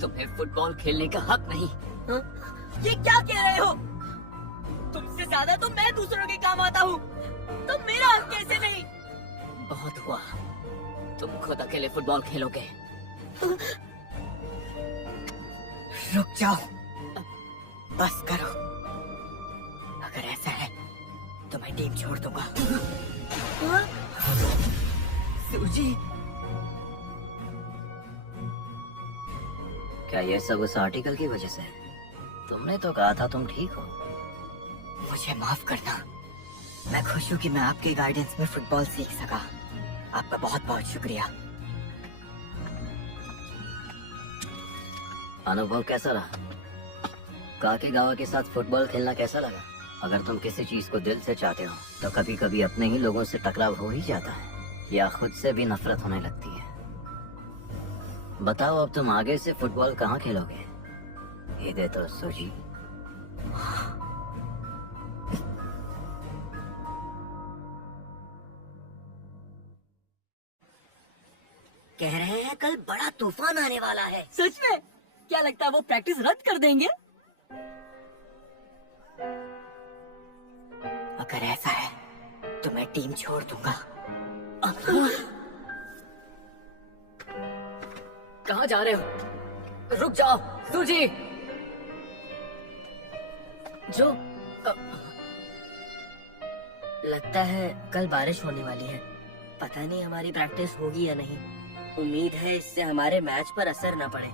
तुम्हें फुटबॉल खेलने का हक नहीं। हाँ? ये क्या कह रहे हो? तुमसे ज्यादा तो मैं दूसरों के काम आता हूँ, तो मेरा हक कैसे नहीं? बहुत हुआ, तुम खुद अकेले फुटबॉल खेलोगे। रुक जाओ, बस करो। अगर ऐसा है तो मैं टीम छोड़ दूंगा। सूजी, क्या ये सब उस आर्टिकल की वजह से है? तुमने तो कहा था तुम ठीक हो। मुझे माफ करना। मैं खुश हूँ कि मैं आपके गाइडेंस में फुटबॉल सीख सका। आपका बहुत बहुत शुक्रिया। अनुभव कैसा रहा? काकेगावा के साथ फुटबॉल खेलना कैसा लगा? अगर तुम किसी चीज को दिल से चाहते हो तो कभी कभी अपने ही लोगों से टकराव हो ही जाता है, या खुद से भी नफरत होने लगती है। बताओ, अब तुम आगे से फुटबॉल कहाँ खेलोगे? ये दे तो सूजी। कह रहे हैं कल बड़ा तूफान आने वाला है। सच में? क्या लगता है वो प्रैक्टिस रद्द कर देंगे? अगर ऐसा है तो मैं टीम छोड़ दूंगा। कहाँ जा रहे हो? रुक जाओ सूजी। जो लगता है कल बारिश होने वाली है। पता नहीं हमारी प्रैक्टिस होगी या नहीं। उम्मीद है इससे हमारे मैच पर असर न पड़े।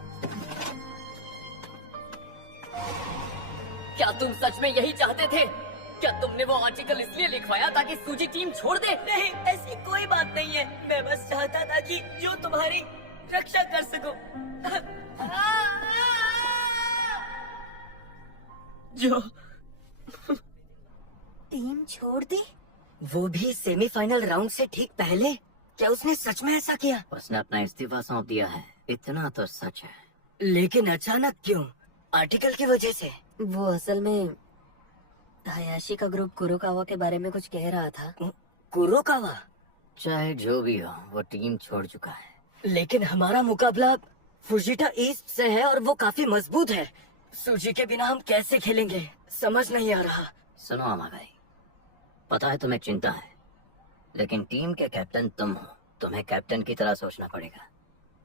क्या तुम सच में यही चाहते थे? क्या तुमने वो आर्टिकल इसलिए लिखवाया ताकि सूजी टीम छोड़ दे? नहीं, ऐसी कोई बात नहीं है। मैं बस चाहता था कि जो तुम्हारी रक्षा कर सकूं। जो टीम छोड़ दी, वो भी सेमीफाइनल राउंड से ठीक पहले। क्या उसने सच में ऐसा किया? उसने अपना इस्तीफा सौंप दिया है, इतना तो सच है। लेकिन अचानक क्यों? आर्टिकल की वजह से? वो असल में हायाशी का ग्रुप कुरोकावा के बारे में कुछ कह रहा था। कुरोकावा? चाहे जो भी हो, वो टीम छोड़ चुका है। लेकिन हमारा मुकाबला फुजिटा ईस्ट से है और वो काफी मजबूत है। सूजी के बिना हम कैसे खेलेंगे? समझ नहीं आ रहा। सुनो अमागाई, पता है तुम्हें चिंता है, लेकिन टीम के कैप्टन तुम हो। तुम्हें कैप्टन की तरह सोचना पड़ेगा,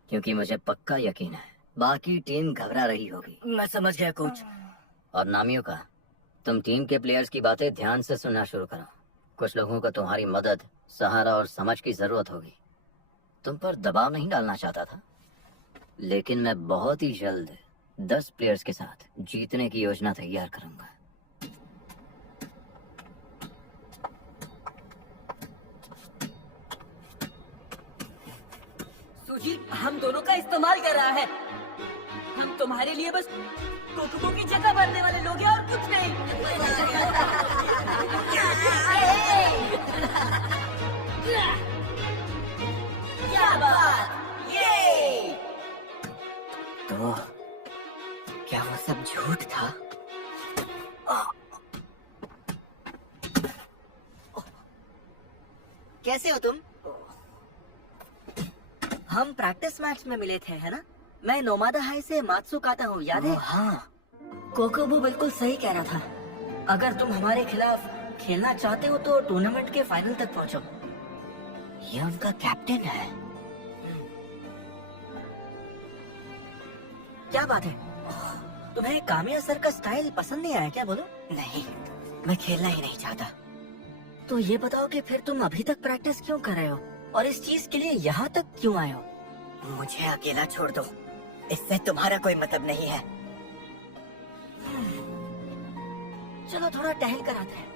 क्योंकि मुझे पक्का यकीन है बाकी टीम घबरा रही होगी। मैं समझ गया कोच। और नामियों का, तुम टीम के प्लेयर्स की बातें ध्यान से सुनना शुरू करो। कुछ लोगों को तुम्हारी मदद, सहारा और समझ की जरूरत होगी। तुम पर दबाव नहीं डालना चाहता था, लेकिन मैं बहुत ही जल्द 10 प्लेयर्स के साथ जीतने की योजना तैयार करूंगा। सूजी हम दोनों का इस्तेमाल कर रहा है। हम तुम्हारे लिए बस कोकुको की जगह भरने वाले लोग हैं और कुछ नहीं। क्या बात! ये तो क्या वो सब झूठ था? कैसे हो तुम? हम प्रैक्टिस मैच में मिले थे, है ना? मैं नोमादा हाई से मात्सुकाता हूँ, याद है? हाँ। कोकोबू बिल्कुल सही कह रहा था। अगर तुम हमारे खिलाफ खेलना चाहते हो तो टूर्नामेंट के फाइनल तक पहुँचो। ये उनका कैप्टन है। क्या बात है? तुम्हें कामिया सर का स्टाइल पसंद नहीं आया क्या? बोलो। नहीं, मैं खेलना ही नहीं चाहता। तो ये बताओ कि फिर तुम अभी तक प्रैक्टिस क्यों कर रहे हो और इस चीज के लिए यहाँ तक क्यों आए हो? मुझे अकेला छोड़ दो, इससे तुम्हारा कोई मतलब नहीं है। चलो थोड़ा टहल कर आते हैं।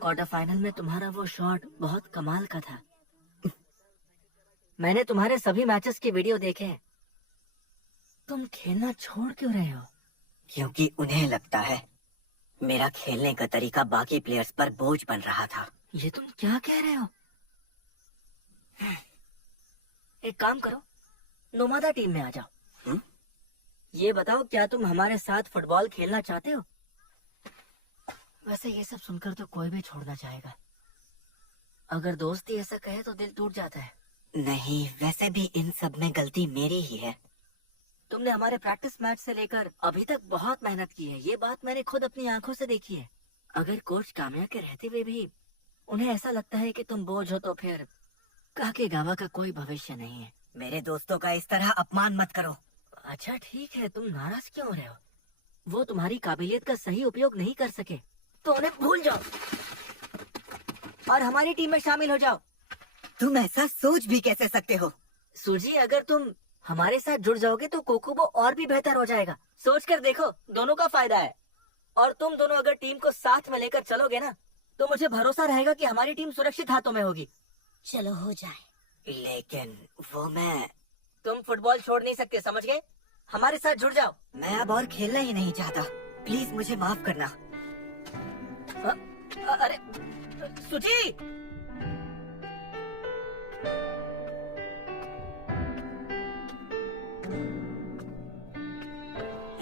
क्वार्टर फाइनल में तुम्हारा वो शॉट बहुत कमाल का था। मैंने तुम्हारे सभी मैचेस के वीडियो देखे हैं। तुम खेलना छोड़ क्यों रहे हो? क्योंकि उन्हें लगता है मेरा खेलने का तरीका बाकी प्लेयर्स पर बोझ बन रहा था। ये तुम क्या कह रहे हो? एक काम करो, नोमादा टीम में आ जाओ। ये बताओ, क्या तुम हमारे साथ फुटबॉल खेलना चाहते हो? वैसे ये सब सुनकर तो कोई भी छोड़ना चाहेगा। अगर दोस्त ही ऐसा कहे तो दिल टूट जाता है। नहीं, वैसे भी इन सब में गलती मेरी ही है। तुमने हमारे प्रैक्टिस मैच से लेकर अभी तक बहुत मेहनत की है, ये बात मैंने खुद अपनी आंखों से देखी है। अगर कोच कामया के रहते हुए भी उन्हें ऐसा लगता है कि तुम बोझ हो तो फिर काकेगावा का कोई भविष्य नहीं है। मेरे दोस्तों का इस तरह अपमान मत करो। अच्छा ठीक है, तुम नाराज क्यों हो रहे हो? वो तुम्हारी काबिलियत का सही उपयोग नहीं कर सके तो उन्हें भूल जाओ और हमारी टीम में शामिल हो जाओ। तुम ऐसा सोच भी कैसे सकते हो? सूजी, अगर तुम हमारे साथ जुड़ जाओगे तो कोकुबो और भी बेहतर हो जाएगा। सोच कर देखो, दोनों का फायदा है। और तुम दोनों अगर टीम को साथ में लेकर चलोगे ना तो मुझे भरोसा रहेगा कि हमारी टीम सुरक्षित हाथों में होगी। चलो हो जाए। लेकिन वो तुम फुटबॉल छोड़ नहीं सकते, समझ गए? हमारे साथ जुड़ जाओ। मैं अब और खेलना ही नहीं चाहता, प्लीज मुझे माफ करना। अरे सुजी!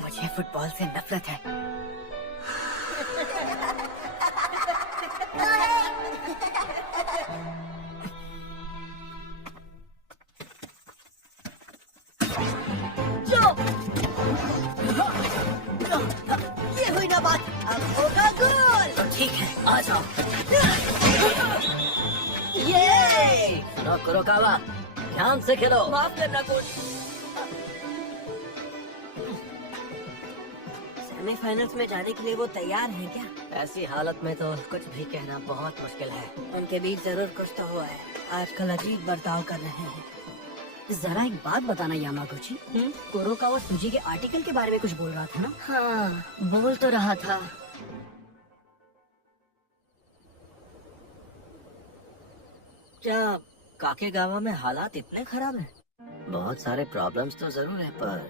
मुझे फुटबॉल से नफरत है। ये हुई ना बात, अब होगा गोल। तो ठीक है, आ जाओ। ये कुरोकावा, ध्यान से खेलो। माफ करना कोच। सेमीफाइनल्स में जाने के लिए वो तैयार हैं क्या? ऐसी हालत में तो कुछ भी कहना बहुत मुश्किल है। उनके बीच जरूर कुछ तो हुआ है। आजकल अजीब बर्ताव कर रहे हैं। जरा एक बात बताना यामागुची, कुरोकावा सुजी के आर्टिकल के बारे में कुछ बोल रहा था ना? हाँ, बोल तो रहा था। क्या काकेगावा में हालात इतने खराब हैं? बहुत सारे प्रॉब्लम्स तो जरूर है, पर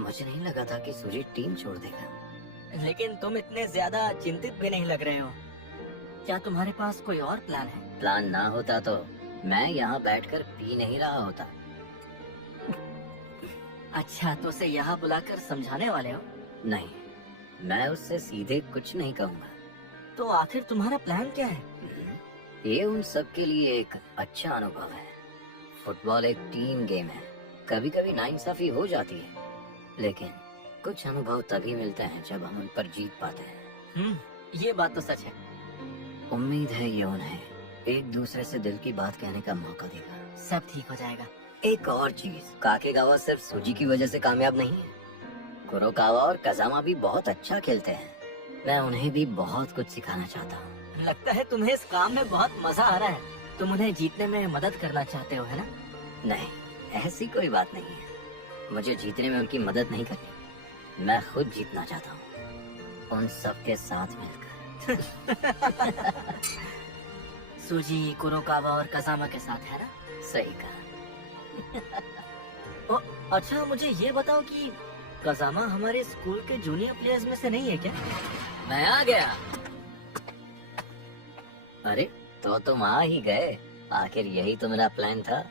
मुझे नहीं लगा था कि सुजी टीम छोड़ देगा। लेकिन तुम इतने ज्यादा चिंतित भी नहीं लग रहे हो। क्या तुम्हारे पास कोई और प्लान है? प्लान ना होता तो मैं यहाँ बैठकर पी नहीं रहा होता। अच्छा, तो उसे यहाँ बुलाकर समझाने वाले हो? नहीं, मैं उससे सीधे कुछ नहीं कहूँगा। तो आखिर तुम्हारा प्लान क्या है? ये उन सब के लिए एक अच्छा अनुभव है। फुटबॉल एक टीम गेम है, कभी कभी नाइंसाफी हो जाती है, लेकिन कुछ अनुभव तभी मिलते हैं जब हम उन पर जीत पाते हैं। ये बात तो सच है। उम्मीद है ये उन्हें एक दूसरे से दिल की बात कहने का मौका देगा। सब ठीक हो जाएगा। एक और चीज, काकेगावा सिर्फ सुजी की वजह से कामयाब नहीं है। कुरोकावा और कजामा भी बहुत अच्छा खेलते हैं। मैं उन्हें भी बहुत कुछ सिखाना चाहता हूँ। लगता है तुम्हें इस काम में बहुत मजा आ रहा है। तुम उन्हें जीतने में मदद करना चाहते हो, है ना? नहीं, ऐसी कोई बात नहीं है। मुझे जीतने में उनकी मदद नहीं करनी, मैं खुद जीतना चाहता हूँ, उन सब के साथ मिलकर। सुजी, कुरोकावा और कजामा के साथ, है ना? सही कहा। अच्छा, मुझे ये बताओ कि कजामा हमारे स्कूल के जूनियर प्लेयर्स में से नहीं है क्या? मैं आ गया। अरे, तो तुम आ ही गए। आखिर यही तो मेरा प्लान था।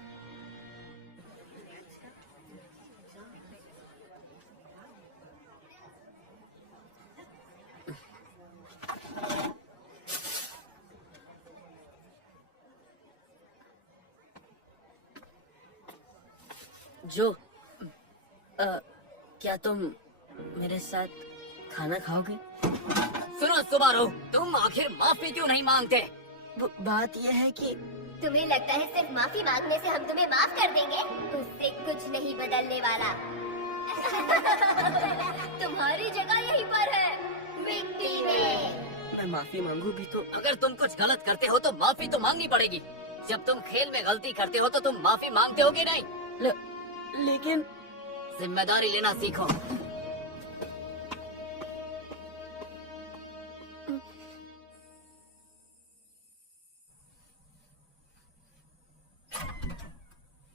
जो क्या तुम मेरे साथ खाना खाओगे? सुनो सुबारू, तुम आखिर माफी क्यों नहीं मांगते? बात यह है कि तुम्हें लगता है सिर्फ माफी मांगने से हम तुम्हें माफ कर देंगे? उससे कुछ नहीं बदलने वाला। तुम्हारी जगह यहीं पर है, मिट्टी में। मैं माफी मांगू भी तो अगर तुम कुछ गलत करते हो तो माफी तो मांगनी पड़ेगी। जब तुम खेल में गलती करते हो तो तुम माफी मांगते हो कि नहीं? लेकिन जिम्मेदारी लेना सीखो।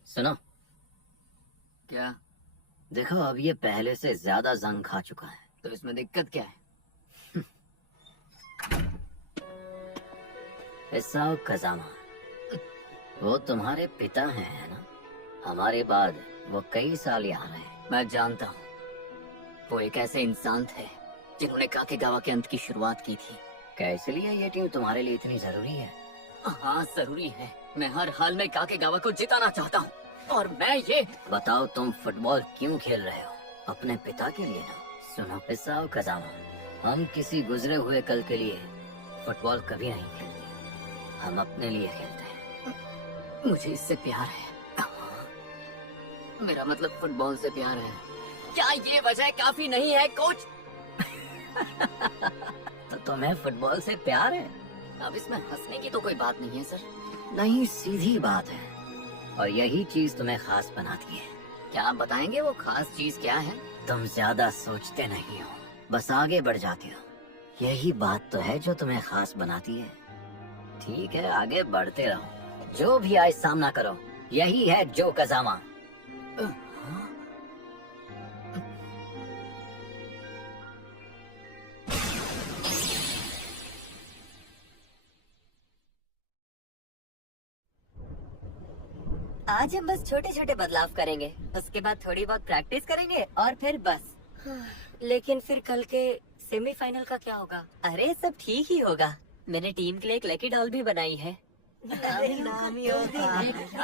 सुनो, क्या? देखो अब ये पहले से ज्यादा जंग खा चुका है। तो इसमें दिक्कत क्या है? इसाओ कजामा, वो तुम्हारे पिता हैं, है ना? हमारे बाद वो कई साल यहाँ रहे। मैं जानता हूँ, वो एक ऐसे इंसान थे जिन्होंने काकेगावा के अंत की शुरुआत की थी। क्या इसलिए ये टीम तुम्हारे लिए इतनी जरूरी है? हाँ जरूरी है। मैं हर हाल में काकेगावा को जिताना चाहता हूँ और मैं ये। बताओ तुम फुटबॉल क्यों खेल रहे हो? अपने पिता के लिए ना? सुनो पिसाओ कजामा, हम किसी गुजरे हुए कल के लिए फुटबॉल कभी नहीं खेलते, हम अपने लिए खेलते हैं। मुझे इससे प्यार है। मेरा मतलब फुटबॉल से प्यार है। क्या ये वजह काफी नहीं है कोच? तो तुम्हें फुटबॉल से प्यार है? अब इसमें हंसने की तो कोई बात नहीं है सर। नहीं, सीधी बात है, और यही चीज तुम्हें खास बनाती है। क्या आप बताएंगे वो खास चीज क्या है? तुम ज्यादा सोचते नहीं हो, बस आगे बढ़ जाते हो। यही बात तो है जो तुम्हें खास बनाती है। ठीक है, आगे बढ़ते रहो, जो भी आए सामना करो। यही है जो कजामा। आज हम बस छोटे छोटे बदलाव करेंगे, उसके बाद थोड़ी बहुत प्रैक्टिस करेंगे और फिर बस। लेकिन फिर कल के सेमीफाइनल का क्या होगा? अरे सब ठीक ही होगा। मैंने टीम के लिए एक लकी डॉल भी बनाई है। क्या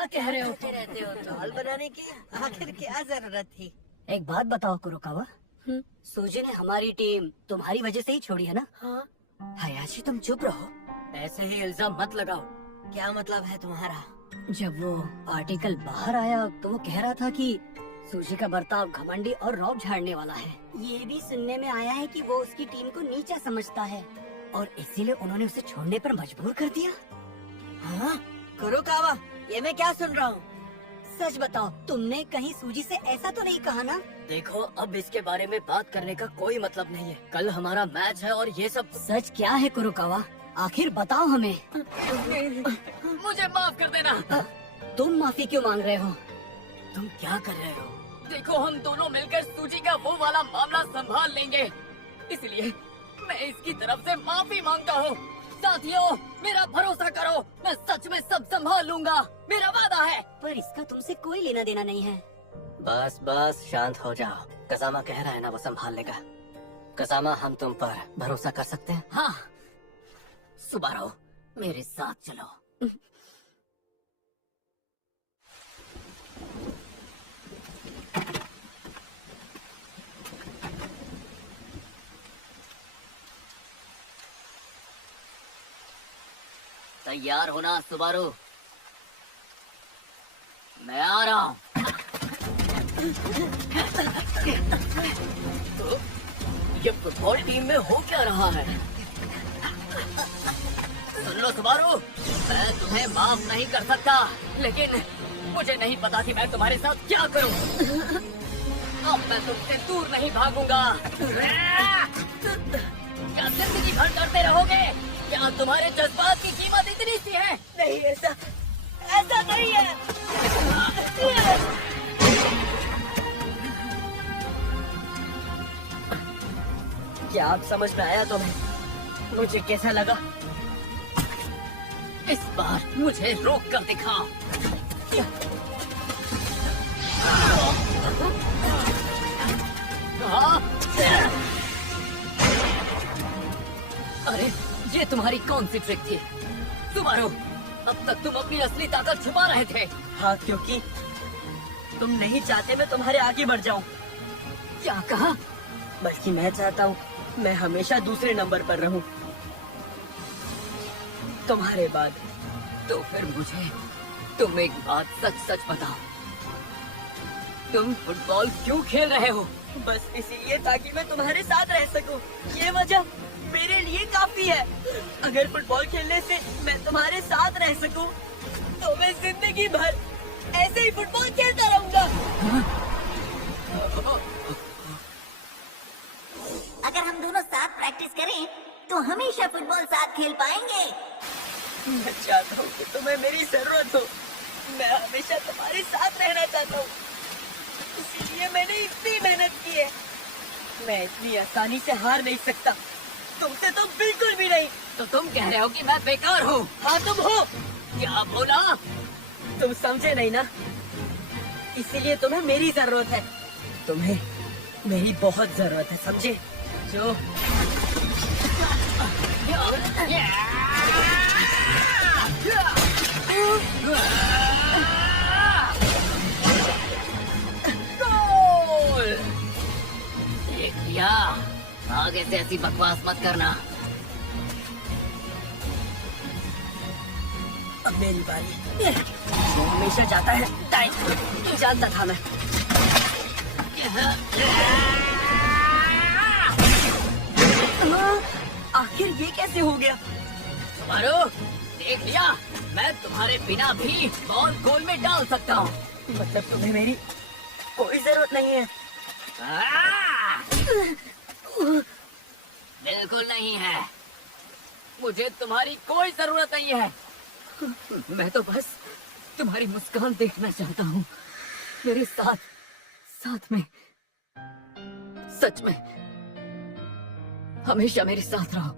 कह रहे हो? रहते हो डॉल बनाने की आखिर क्या जरूरत थी? एक बात बताओ कुरोकावा, सूजी ने हमारी टीम तुम्हारी वजह से ही छोड़ी है ना? हाँ, हयाशी तुम चुप रहो, ऐसे ही इल्जाम मत लगाओ। क्या मतलब है तुम्हारा? जब वो आर्टिकल बाहर आया तो वो कह रहा था कि सूजी का बर्ताव घमंडी और रौब झाड़ने वाला है। ये भी सुनने में आया है कि वो उसकी टीम को नीचा समझता है और इसीलिए उन्होंने उसे छोड़ने पर मजबूर कर दिया। हाँ, कुरोकावा, ये मैं क्या सुन रहा हूँ? सच बताओ, तुमने कहीं सूजी से ऐसा तो नहीं कहा ना? देखो, अब इसके बारे में बात करने का कोई मतलब नहीं है। कल हमारा मैच है और ये सब। सच क्या है कुरोकावा? आखिर बताओ हमें। मुझे माफ कर देना। तुम माफी क्यों मांग रहे हो? तुम क्या कर रहे हो? देखो, हम दोनों मिलकर सूजी का वो वाला मामला संभाल लेंगे, इसलिए मैं इसकी तरफ से माफी मांगता हूँ। साथियों, मेरा भरोसा करो, मैं सच में सब संभाल लूंगा, मेरा वादा है। पर इसका तुमसे कोई लेना देना नहीं है। बस बस शांत हो जाओ। कजामा कह रहा है ना वो संभाल लेगा। कजामा, हम तुम पर भरोसा कर सकते हैं? हाँ, सुबारो, मेरे साथ चलो। तैयार होना सुबारो, मैं आ रहा हूँ। तो ये फुटबॉल टीम में हो क्या रहा है? सुन लो सुबारो, मैं तुम्हें माफ नहीं कर सकता, लेकिन मुझे नहीं पता कि मैं तुम्हारे साथ क्या करूं। अब मैं तुमसे दूर नहीं भागूंगा। क्या जिंदगी भर करते रहोगे? क्या तुम्हारे जज्बात की कीमत इतनी सी है? नहीं, ऐसा नहीं है। क्या आप समझ में आया तुम्हें? मुझे कैसा लगा? इस बार मुझे रोक कर दिखाओ। अरे, ये तुम्हारी कौन सी ट्रिक थी? सुबारो, अब तक तुम अपनी असली ताकत छुपा रहे थे। हाँ, क्योंकि तुम नहीं चाहते मैं तुम्हारे आगे बढ़ जाऊं। क्या कहा? बल्कि मैं चाहता हूँ मैं हमेशा दूसरे नंबर पर रहूं, तुम्हारे बाद। तो फिर मुझे तुम एक बात सच सच बताओ, तुम फुटबॉल क्यों खेल रहे हो? बस इसीलिए ताकि मैं तुम्हारे साथ रह सकूं। ये वजह मेरे लिए काफी है। अगर फुटबॉल खेलने से मैं तुम्हारे साथ रह सकूं, तो मैं जिंदगी भर ऐसे ही फुटबॉल खेलता रहूंगा। अगर हम दोनों साथ प्रैक्टिस करें तो हमेशा फुटबॉल साथ खेल पाएंगे। मैं चाहता हूँ कि तुम्हें मेरी जरूरत हो। मैं हमेशा तुम्हारे साथ रहना चाहता हूँ, इसीलिए मैंने इतनी मेहनत की है। मैं इतनी आसानी से हार नहीं सकता, तुमसे तो बिल्कुल भी नहीं। तो तुम कह रहे हो कि मैं बेकार हूँ? हाँ, तुम हो। क्या बोला? तुम समझे नहीं ना, इसीलिए तुम्हें मेरी जरूरत है। तुम्हें मेरी बहुत जरूरत है, समझे? जो गोल! देख लिया, आगे से ऐसी बकवास मत करना। अब मेरी बारी। वो हमेशा जाता है टाइम, जानता था मैं। आखिर ये कैसे हो गया? मारो, देख लिया, मैं तुम्हारे बिना भी बॉल गोल में डाल सकता हूँ। मतलब तुम्हें मेरी कोई जरूरत नहीं है? बिल्कुल नहीं है, मुझे तुम्हारी कोई जरूरत नहीं है। मैं तो बस तुम्हारी मुस्कान देखना चाहता हूँ, मेरे साथ साथ में, सच में हमेशा मेरे साथ रहो।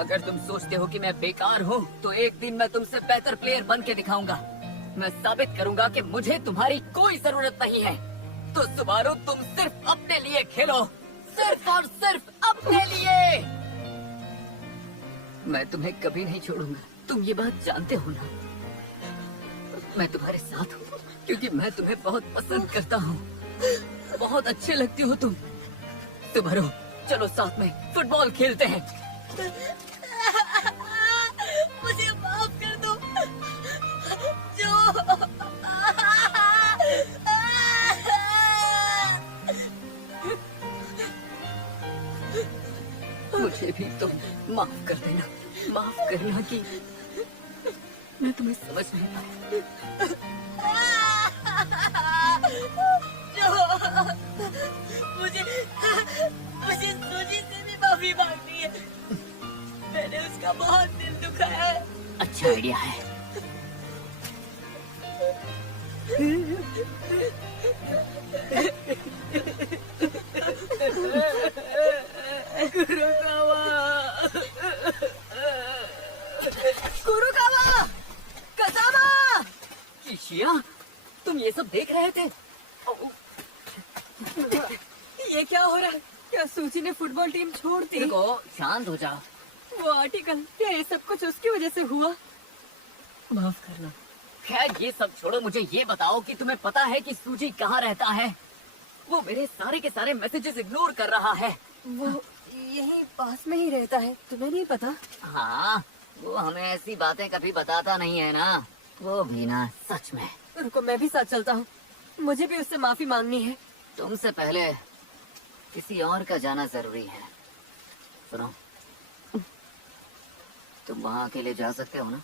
अगर तुम सोचते हो कि मैं बेकार हूँ, तो एक दिन मैं तुमसे बेहतर प्लेयर बन के दिखाऊंगा। मैं साबित करूंगा कि मुझे तुम्हारी कोई जरूरत नहीं है। तो सुबारू, तुम सिर्फ अपने लिए खेलो, सिर्फ और सिर्फ अपने लिए। मैं तुम्हें कभी नहीं छोड़ूंगा, तुम ये बात जानते हो ना। मैं तुम्हारे साथ हूँ क्योंकि मैं तुम्हें बहुत पसंद करता हूँ। बहुत अच्छे लगते हो तुम। सुबारू, चलो साथ में फुटबॉल खेलते हैं। मुझे माफ कर दो जो। मुझे भी तुम माफ कर देना, माफ करना कि मैं तुम्हें समझ नहीं पाई। जो मुझे मुझे सूजी से भी माफी मांगनी है। मैंने उसका बहुत दिल दुखाया है। अच्छा आइडिया है। कुरुकावा, कसावा। किशिया, तुम ये सब देख रहे थे? ये क्या हो रहा है? क्या सूची ने फुटबॉल टीम छोड़ दी? देखो, शांत हो जाओ। वो आर्टिकल, क्या ये सब कुछ उसकी वजह से हुआ? माफ करना। खैर ये सब छोड़ो, मुझे ये बताओ कि तुम्हें पता है कि सूजी कहाँ रहता है? वो मेरे सारे के सारे मैसेजेस इग्नोर कर रहा है। वो यहीं पास में ही रहता है, तुम्हें नहीं पता? हाँ, वो हमें ऐसी बातें कभी बताता नहीं है ना। वो भी ना, सच में। रुको, मैं भी साथ चलता हूँ। मुझे भी उससे माफी मांगनी है। तुमसे पहले किसी और का जाना जरूरी है। सुनो, तुम वहाँ अकेले जा सकते हो ना?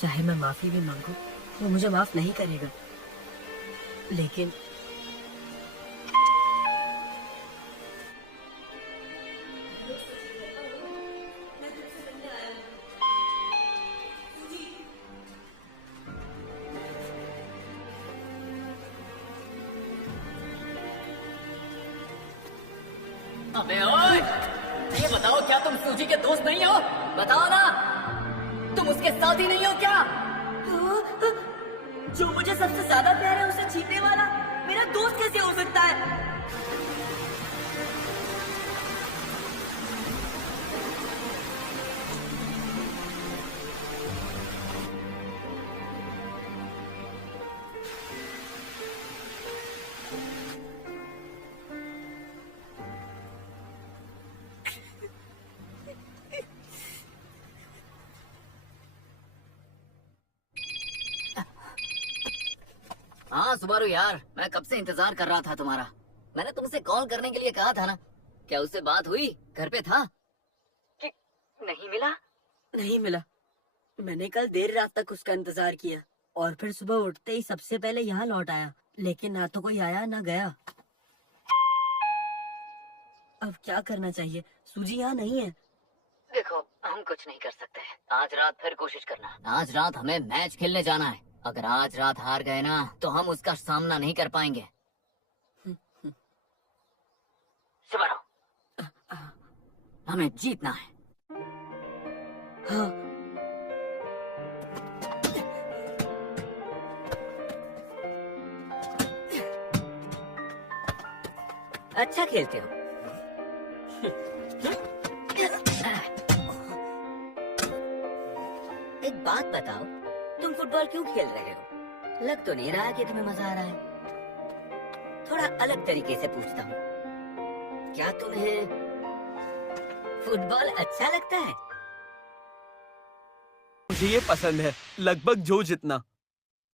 चाहे मैं माफी भी मांगू, वो मुझे माफ नहीं करेगा। लेकिन अबे ओए, ये बताओ, क्या तुम सूजी के दोस्त नहीं हो? बताओ ना, तुम उसके साथ ही नहीं हो क्या? जो मुझे सबसे ज्यादा प्यार है उसे छीनने वाला मेरा दोस्त कैसे हो सकता है? हाँ सुबारू यार, मैं कब से इंतजार कर रहा था तुम्हारा। मैंने तुमसे कॉल करने के लिए कहा था ना। क्या उससे बात हुई? घर पे था कि नहीं मिला? नहीं मिला। मैंने कल देर रात तक उसका इंतजार किया और फिर सुबह उठते ही सबसे पहले यहाँ लौट आया, लेकिन ना तो कोई आया ना गया। अब क्या करना चाहिए? सूजी यहाँ नहीं है। देखो, हम कुछ नहीं कर सकते। आज रात फिर कोशिश करना। आज रात हमें मैच खेलने जाना है। अगर आज रात हार गए ना, तो हम उसका सामना नहीं कर पाएंगे। सुबारू, हमें जीतना है। हाँ। अच्छा खेलते हो। एक बात बताओ, तुम फुटबॉल क्यों खेल रहे हो? लग तो नहीं रहा कि तुम्हें मजा आ रहा है। थोड़ा अलग तरीके से पूछता हूँ, क्या तुम्हें फुटबॉल अच्छा लगता है? मुझे ये पसंद है, लगभग जो जितना।